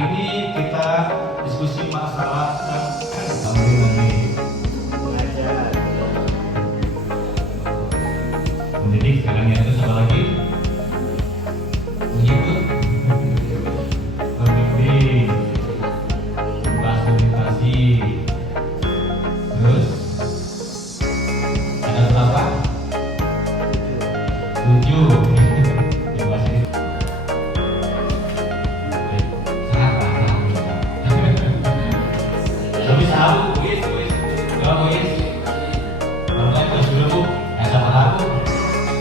hari ini kita diskusi masalah mendidik. Sekarang yang itu sama lagi mengikut membimbing, fasilitasi. Terus ada berapa? 7.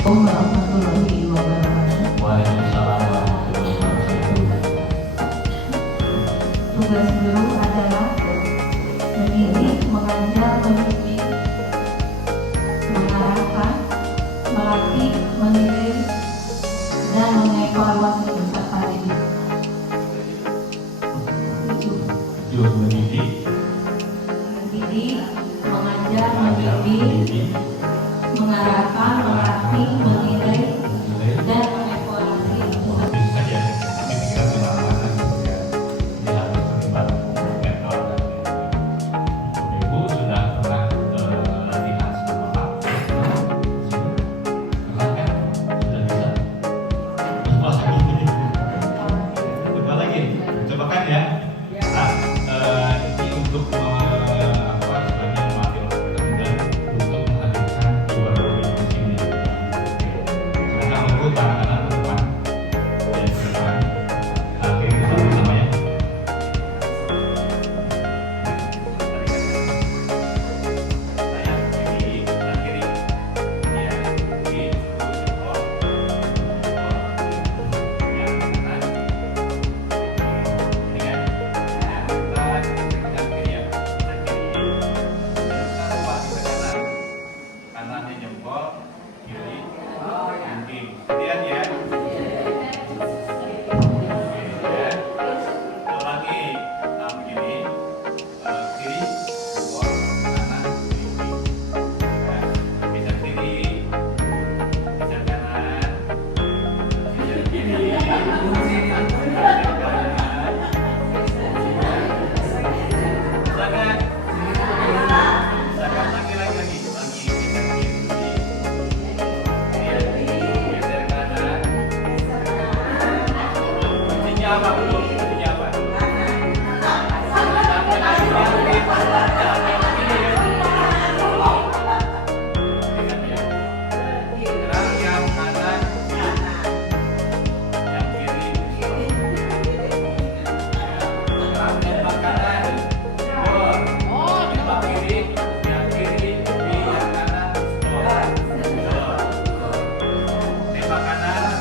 Warahmatullahi wabarakatuh. Waalaikumsalam warahmatullahi wabarakatuh. Tugas guru adalah mendidik, mengajar, membimbing, mengarahkan, melatih, menilai, dan mengevaluasi peserta didik. Mendidik, mengajar, membimbing, mengarahkan, melatih, menilai, dan mengevaluasi. Ibu sudah pernah latihan sama Pak? Pernah kan? Sudah bisa? Coba lagi, coba kan ya? Nah, ini untuk istilahnya melatih orang dan untuk menghadirkan juara di sini. Karena menurut anak-anak ke depan dan ke depan, oke kita bersama ya. Apa dulu? Apa? Yang kanan, yang kiri, tembak kanan, tembak kiri, yang kiri, yang kanan, tembak kanan,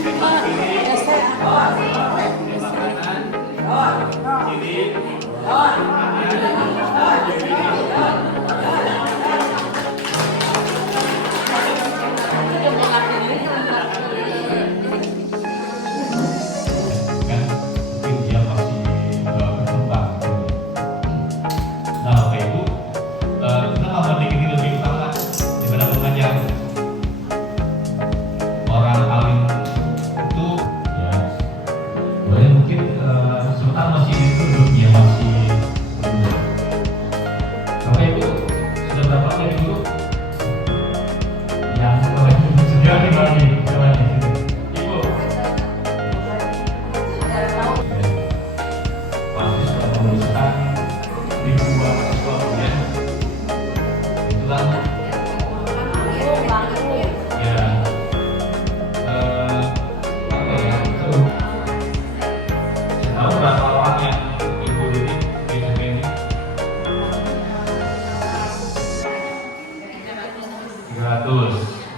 tembak kiri.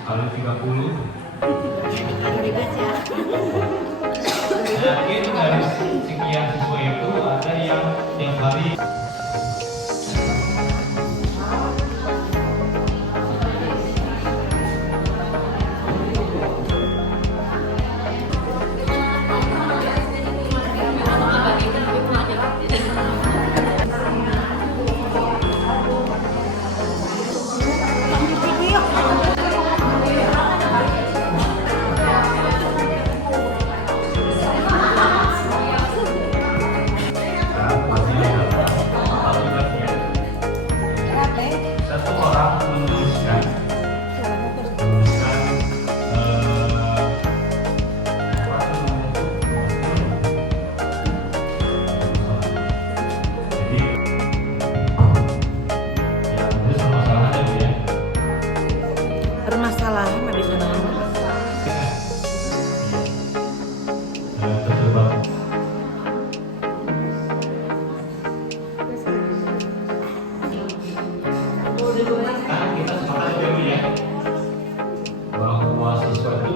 Kali 30. Mungkin dari sekian siswa itu ada yang tiap hari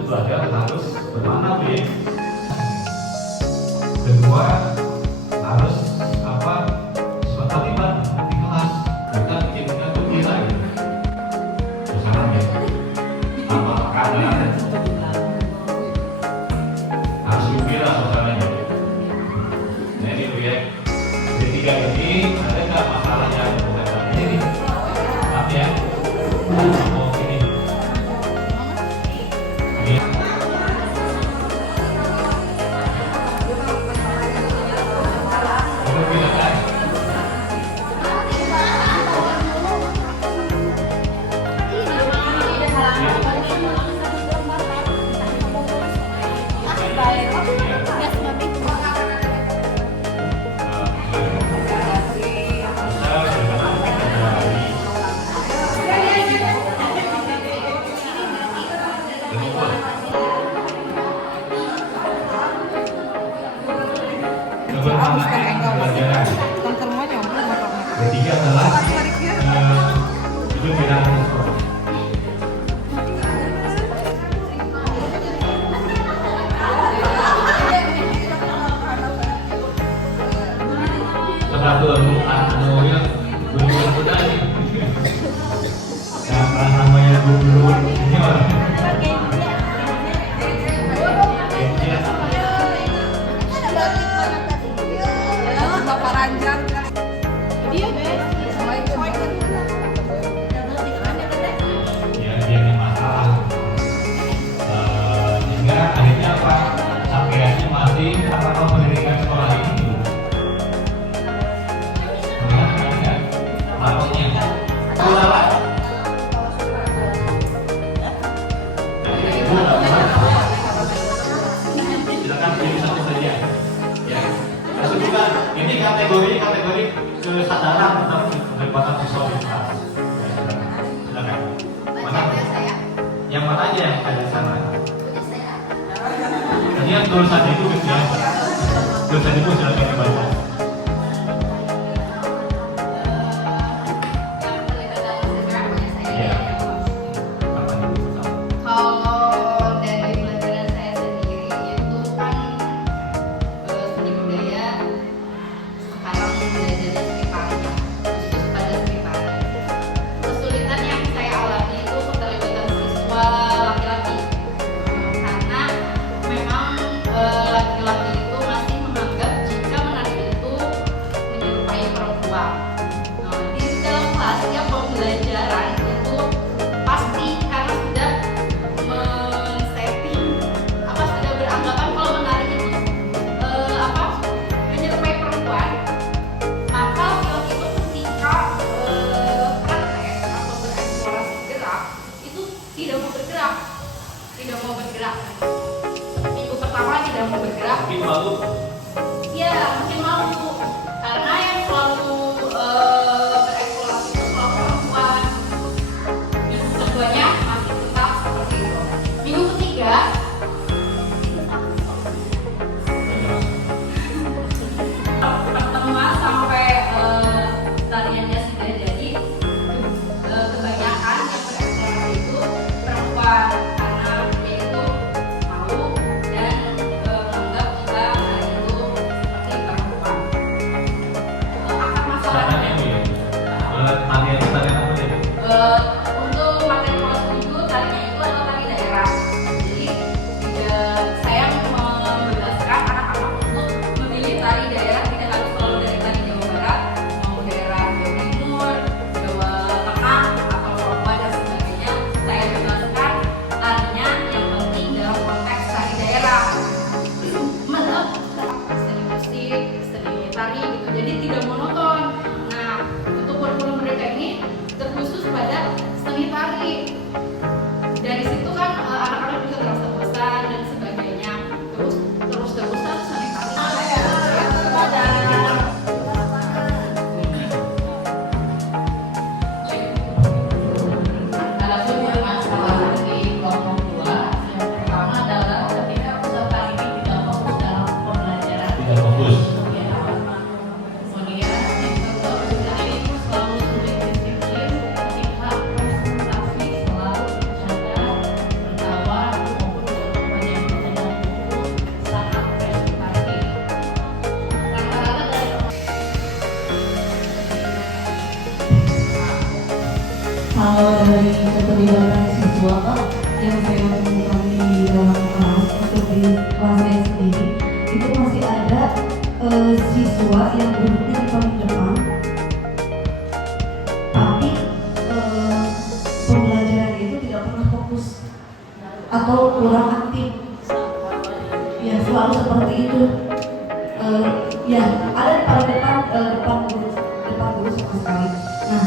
belajar harus bermakna, Bi. Kedua, harus terlibat di kelas, bukan bikinnya tuh kira gitu. Misalnya ya, kadang harus gembira suasananya. Nah ini Bu ya, di tiga ini ada nggak masalah yang bukan ini? Maaf ya, mau ini. Ketiga adalah itu bilang setelah itu ya dulu udah nih yang namanya dulu ini orang Bapak Ranjang dia ya dia masalah sehingga akhirnya apa akhirnya masih apa pendidikan sekolah ini makanya silakan pilih satu saja ya masukkan ini kategori kesadaran tentang pendapatan siswa di kelas. Silakan. Mana? Yang mana aja yang ada di sana? Ini yang tulisan itu ya. Tulisan itu silakan dibaca. Iya. Kalau dari pelajaran saya sendiri itu kan seni budaya sekarang belajarnya seni tari, khusus pada seni tari. Kesulitan yang saya alami itu keterlibatan siswa laki-laki karena memang laki-laki itu masih menganggap jika menari itu menyerupai perempuan. Nah, di dalam kelas setiap pembelajaran itu pasti karena sudah men-setting sudah beranggapan kalau menari itu menyerupai perempuan, maka laki-laki itu ketika praktek atau bereksplorasi gerak itu tidak mau bergerak. Minggu pertama tidak mau bergerak. Mungkin malu. Iya, mungkin malu karena yang selalu bereksplorasi itu selalu perempuan. Minggu keduanya masih tetap seperti itu. Minggu ketiga pertemuan sampai tariannya sudah jadi, kebanyakan yang bereksplorasi itu perempuan karena dia itu malu dan menganggap jika menari itu dari keterlibatan siswa Pak yang saya temukan di dalam kelas atau di kelas saya sendiri itu masih ada siswa yang duduknya di paling depan tapi pembelajaran itu tidak pernah fokus atau kurang aktif ya selalu seperti itu ya ada di paling depan guru sama sekali. Nah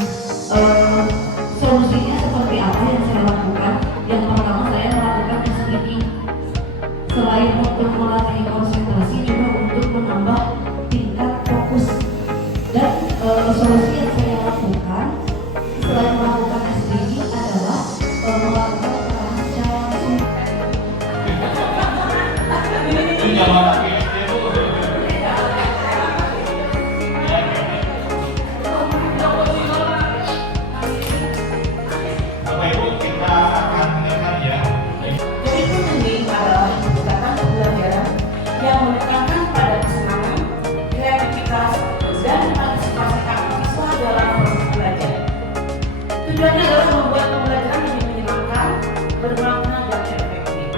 solusinya seperti apa yang saya lakukan? Yang pertama saya melakukan speaking selain untuk melatih konsentrasi juga untuk menambah tingkat fokus dan solusi yang saya lakukan selain melakukan speaking adalah melakukan pengarahan secara langsung. Itu zaman PSD itu. Bapak Ibu, kita akan dengarkan ya. Jadi learning adalah pendekatan pembelajaran yang menekankan pada kesenangan, kreativitas, dan partisipasi aktif siswa dalam proses belajar. Tujuannya adalah membuat pembelajaran lebih menyenangkan, bermakna, dan efektif.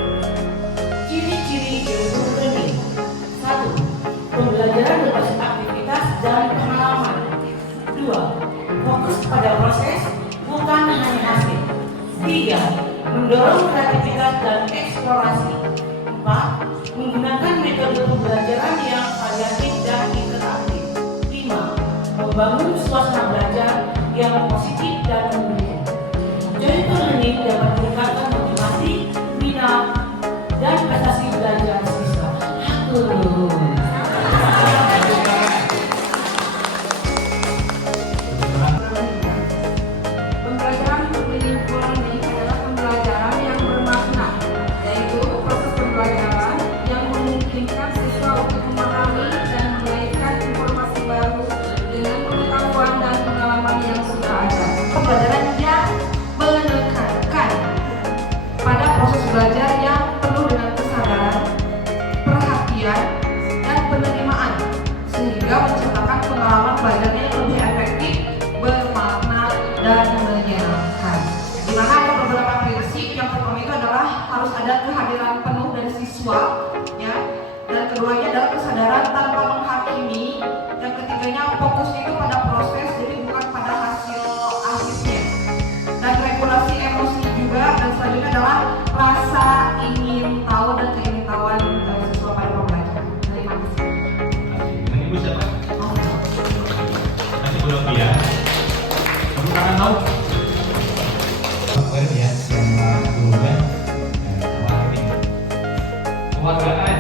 Ciri-ciri ilmu learning. 1. Pembelajaran berbasis aktivitas dan pengalaman. 2. Fokus pada proses, bukan hanya hasil. 3. Mendorong kreativitas dan eksplorasi. 4. Menggunakan metode pembelajaran yang variatif dan interaktif. 5. Membangun suasana belajar yang positif dan mendukung. Joyful learning dapat meningkatkan motivasi, minat, dan prestasi belajar siswa. Pembelajaran meaningful learning adalah pembelajaran yang bermakna, yaitu proses pembelajaran yang memungkinkan siswa untuk memahami dan mengaitkan informasi baru dengan pengetahuan dan pengalaman yang sudah ada. Pembelajaran yang menekankan pada proses belajar yang penuh dengan kesadaran, perhatian, dan penerimaan, sehingga menciptakan pengalaman belajarnya yang lebih efektif, bermakna, dan menyenangkan. Di mana ada beberapa prinsip. Yang pertama itu adalah harus ada kehadiran penuh dari siswa, ya. Dan keduanya adalah kesadaran tanpa menghakimi. Yang ketiganya fokus itu pada proses, jadi bukan pada hasil akhirnya. Dan regulasi emosi juga. Dan selanjutnya adalah rasa ingin tahu dan keingintahuan siswa pada pembelajaran. Terima kasih. Nanti Ibu siapa? Nanti Bu Novia. Tepuk tangan dong. Apa ini ya? Yang dulunya. Ini. Kewargaan.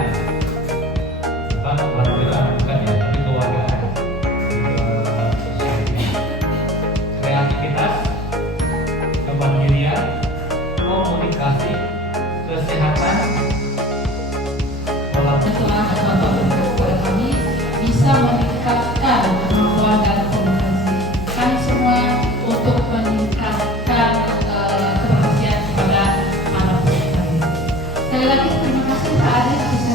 Bukan kewargaan, bukan ya, tapi kewargaan. Kreativitas, kemandirian, komunikasi, kesehatan, pola Setelah Bapak Ibu kepada kami bisa meningkatkan kemampuan dan komunikasi kami semua untuk meningkatkan keberhasilan kepada anak-anak kami. Sekali lagi terima kasih Pak Adis bisa